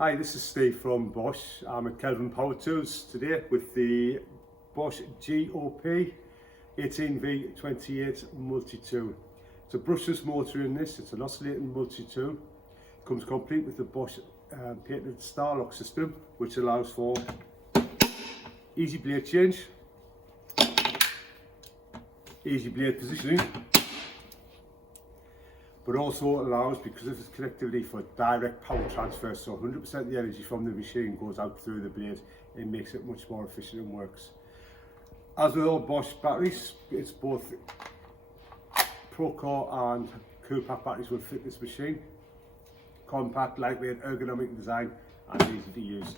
Hi, this is Steve from Bosch. I'm at Kelvin Power Tools today with the Bosch GOP 18V-28 multi-tool. It's a brushless motor in this, it's an oscillating multi-tool. It comes complete with the Bosch patented star lock system, which allows for easy blade change, easy blade positioning, but also allows, because of its connectivity, for direct power transfer, so 100% of the energy from the machine goes out through the blade. It makes it much more efficient and works. As with all Bosch batteries, it's both Procore and Coolpack batteries will fit this machine. Compact, lightweight, ergonomic design and easy to use.